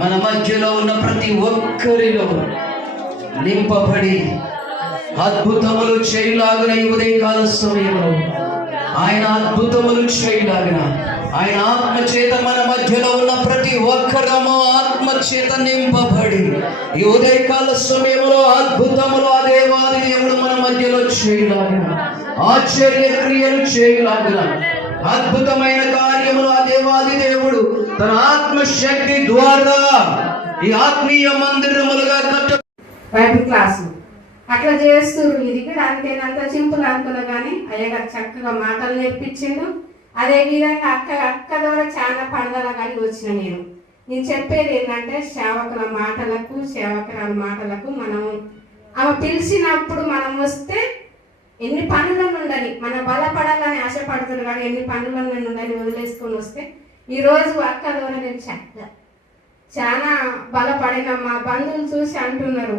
మన మధ్యలో ఉన్న ప్రతి ఒక్కరిలో నింపబడి అద్భుతములు చేయులాగున ఈ ఉదయకాల సమయంలో ఆయన అద్భుతములు చేయులాగున ఆయన ఆత్మ చేత మన మధ్యలో ఉన్న ప్రతి ఒక్కరము ఆత్మ చేత నింపబడి ఈ ఉదయకాల సమయంలో అద్భుతములు ఆ దేవాది దేవుడు మన మధ్యలో చేయులాగున ఆశ్చర్య క్రియలు చేయులాగున అద్భుతమైన కార్యములు ఆ దేవాది దేవుడు తన ఆత్మశక్తి ద్వారా ఈ ఆత్మీయ మందిరములుగా బైబిల్ క్లాసు అట్లా చేస్తున్నారు. ఇది కూడా అంతేనంత సింపుల్ అనుకున్నా కానీ అయ్యగారు చక్కగా మాటలు నేర్పించిండు. అదే విధంగా అక్క ద్వారా చాలా పండుగల కానీ వచ్చిన నేను చెప్పేది ఏంటంటే సేవకుల మాటలకు సేవకురాల మాటలకు మనం ఆమె పిలిచినప్పుడు మనం వస్తే ఎన్ని పనులను ఉండని మన బలపడాలని ఆశపడుతున్నారు కానీ ఎన్ని పనులను ఉండని వదిలేసుకొని వస్తే ఈరోజు అక్క ద్వారా నేను చాలా బలపడిన మా బంధువులు చూసి అంటున్నారు,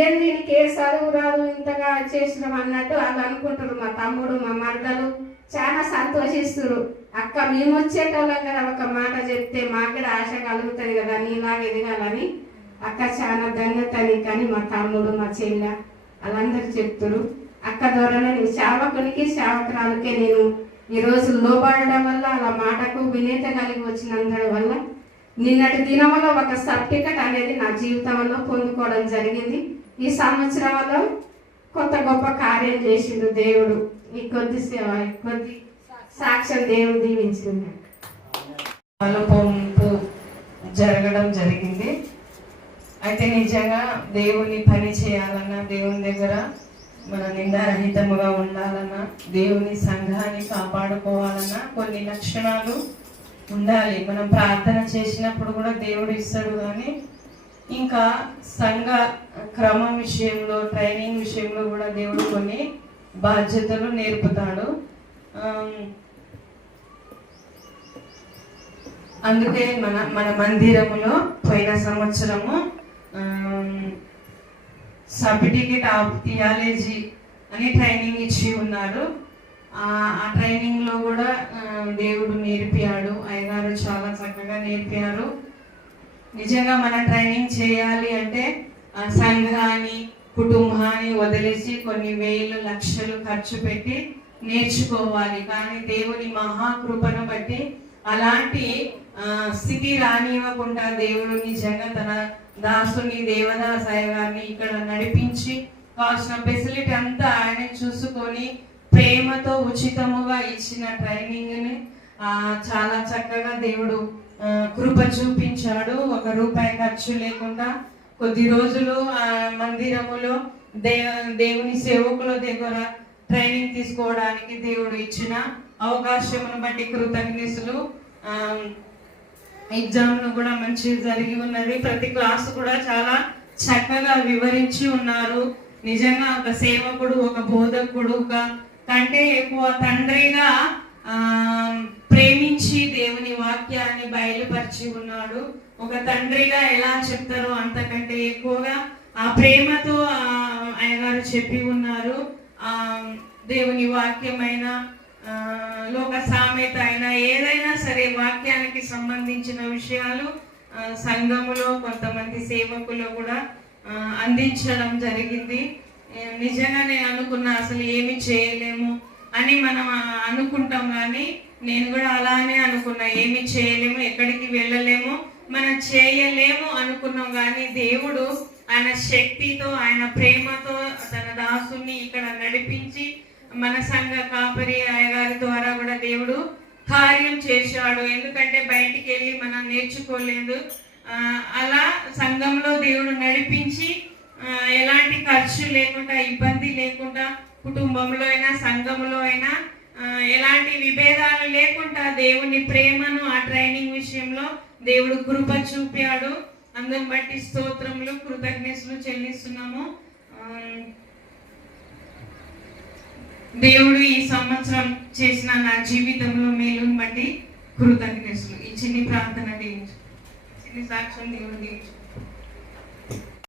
ఏం దీనికి ఏ చదువు రాదు ఇంతగా చేసినాం అన్నట్టు వాళ్ళు అనుకుంటారు. మా తమ్ముడు మా మరదలు చాలా సంతోషిస్తున్నారు. అక్క మేము వచ్చేటోళ్ళం కదా ఒక మాట చెప్తే మాకు కూడా ఆశ కలుగుతుంది కదా నీలాగా ఎదగాలని. అక్క చాలా ధన్యతని కానీ మా తమ్ముడు మా చెల్ల వాళ్ళందరూ చెప్తారు. అక్క ద్వారానే నేను సేవకునికి సేవకురాలకే నేను ఈరోజు లోబడడం వల్ల అలా మాటకు వినేత కలిగి వచ్చినందు వల్ల నిన్నటి దినంలో ఒక సర్టిఫికెట్ అనేది నా జీవితంలో పొందుకోవడం జరిగింది. ఈ సంవత్సరంలో కొత్త గొప్ప కార్యం చేసిండు దేవుడు. ఈ కొద్ది సాక్ష్యం దేవుడు దీవించింది. పొంపు జరగడం జరిగింది. అయితే నిజంగా దేవుని పని చేయాలన్నా, దేవుని దగ్గర మన నిందారహితముగా ఉండాలన్నా, దేవుని సంఘాన్ని కాపాడుకోవాలన్నా కొన్ని లక్షణాలు ఉండాలి. మనం ప్రార్థన చేసినప్పుడు కూడా దేవుడు ఇస్తాడు. కానీ ఇంకా సంఘ క్రమం విషయంలో, ట్రైనింగ్ విషయంలో కూడా దేవుడు కొన్ని బాధ్యతలు నేర్పుతాడు. అందుకే మన మందిరములో పోయిన సంవత్సరము సర్టిఫికేట్ ఆఫ్ థియాలజీ అని ట్రైనింగ్ ఇచ్చి ఉన్నారు. ఆ ట్రైనింగ్లో కూడా దేవుడు నేర్పాడు. అయ్యగారు చాలా చక్కగా నేర్పారు. నిజంగా మన ట్రైనింగ్ చేయాలి అంటే సంఘాన్ని కుటుంబాన్ని వదిలేసి కొన్ని వేలు లక్షలు ఖర్చు పెట్టి నేర్చుకోవాలి. కానీ దేవుని మహాకృపను బట్టి అలాంటి స్థితి రానివ్వకుండా దేవుడు నిజంగా తన దాసుని దేవదాస్ అయ్యగారిని ఇక్కడ నడిపించి కావాల్సిన ఫెసిలిటీ అంతా ఆయన చూసుకొని ప్రేమతో ఉచితముగా ఇచ్చిన ట్రైనింగ్ని చాలా చక్కగా దేవుడు కృప చూపించాడు. 1 రూపాయి ఖర్చు లేకుండా కొద్ది రోజులు మందిరములో దేవుని సేవకుల దగ్గర ట్రైనింగ్ తీసుకోవడానికి దేవుడు ఇచ్చిన అవకాశమును బట్టి కృతజ్ఞతలు. ఎగ్జామ్ను కూడా మంచిగా జరిగి ఉన్నది. ప్రతి క్లాసు కూడా చాలా చక్కగా వివరించి ఉన్నారు. నిజంగా ఒక సేవకుడు, ఒక బోధకుడు కంటే ఎక్కువ తండ్రిగా ప్రేమించి దేవుని వాక్యాన్ని బయలుపరిచి ఉన్నాడు. ఒక తండ్రిగా ఎలా చెప్తారో అంతకంటే ఎక్కువగా ఆ ప్రేమతో అయ్యగారు చెప్పి ఉన్నారు. దేవుని వాక్యమైన లోక సామెత అయినా ఏదైనా సరే వాక్యానికి సంబంధించిన విషయాలు సంఘములో కొంతమంది సేవకులు కూడా అందించడం జరిగింది. నిజంగా నేను అనుకున్నా అసలు ఏమి చేయలేము అని మనం అనుకుంటాం. కానీ నేను కూడా అలానే అనుకున్నా, ఏమి చేయలేము, ఎక్కడికి వెళ్ళలేము, మనం చేయలేము అనుకున్నాం. కానీ దేవుడు ఆయన శక్తితో, ఆయన ప్రేమతో తన దాసుని ఇక్కడ నడిపించి మన సంఘ కాపరి అయ్యగారి ద్వారా కూడా దేవుడు కార్యం చేశాడు. ఎందుకంటే బయటికి వెళ్ళి మనం నేర్చుకోలేదు. అలా సంఘంలో దేవుడు నడిపించి ఎలాంటి ఖర్చు లేకుండా, ఇబ్బంది లేకుండా, కుటుంబంలో అయినా సంఘంలో అయినా ఎలాంటి విభేదాలు లేకుండా దేవుని ప్రేమను ఆ ట్రైనింగ్ విషయంలో దేవుడు కృప చూపాడు. అందుని బట్టి స్తోత్రములు, కృతజ్ఞతలు చెల్లిస్తున్నాము. దేవుడు ఈ సంవత్సరం చేసిన నా జీవితంలో మేలుని బట్టి కృతజ్ఞతలు. ఈ చిన్ని ప్రార్థన దీవించు, చిన్ని సాక్ష్యం దేవుడు దీవించు.